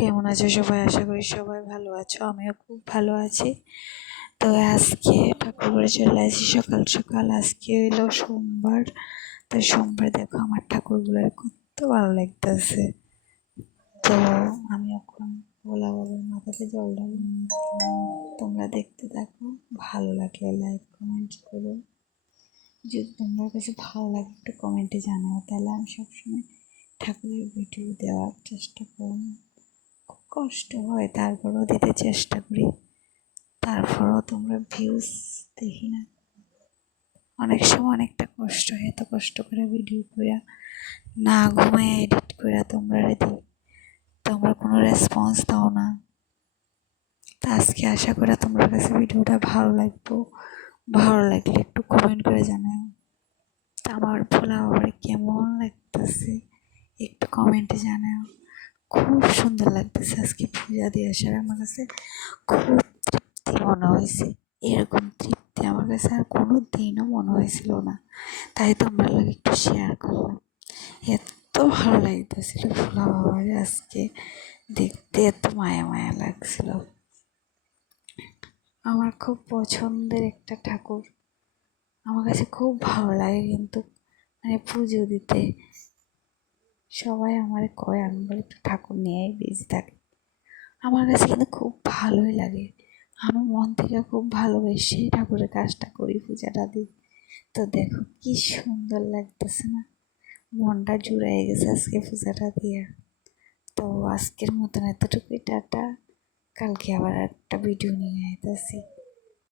কেমন আছো সবাই? আশা করি সবাই ভালো আছো, আমিও খুব ভালো আছি। তো আজকে ঠাকুরঘরে চলে আসি সকাল সকাল। আজকে হইলো সোমবার। তো সোমবার দেখো আমার ঠাকুরগুলোর কত ভালো লাগতেছে। তো আমি এখন ভোলা বাবার মাথাতে জল ঢালি, তোমরা দেখতে থাকো। ভালো লাগলে লাইক কমেন্ট করো। যদি তোমার কাছে ভালো লাগে একটু কমেন্টে জানাও, তাহলে আমি সবসময় ঠাকুরের ভিডিও দেওয়ার চেষ্টা করব। খুব কষ্ট হয়, তারপরেও দিতে চেষ্টা করি। তারপরেও তোমরা ভিউজ দেখি না, অনেক সময় অনেকটা কষ্ট হয়। এত কষ্ট করে ভিডিও করে না ঘুমায় এডিট করে তোমরা দিই, তোমরা কোনো রেসপন্স দাও না। তা আজকে আশা করি তোমার কাছে ভিডিওটা ভালো লাগবে। ভালো লাগলে একটু কমেন্ট করে জানাও। তা আমার ভোলা বাবার কেমন লাগতেছে একটু কমেন্টে জানাও। খুব সুন্দর লাগতেছে আজকে পূজা দিয়ে আসার আমার কাছে খুব তৃপ্তি মনে হয়েছে। এরকম তৃপ্তি আমার কাছে আর কোনো দিনও মনে হয়েছিল না, তাই তোমরা লাগে একটু শেয়ার করলাম। এত ভালো লাগতেছিল ভোলা বাবার আজকে দেখতে, এত মায়া মায়া লাগছিল। আমার খুব পছন্দের একটা ঠাকুর, আমার কাছে খুব ভালো লাগে। কিন্তু মানে পুজো দিতে সবাই আমার কয়, আমি বলে একটু ঠাকুর নিয়েই বিজি থাকি। আমার কাছে কিন্তু খুব ভালোই লাগে, আমি মন থেকে খুব ভালোবেসে ঠাকুরের কাজটা করি, পূজাটা দিই। তো দেখো কি সুন্দর লাগতেছে না, মনটা জুড়াই গেছে আজকে পূজাটা দিয়ে। তো আজকের মতন এতটুকুই, টাটা। কালকে আবার একটা ভিডিও নিয়ে আইতেছি।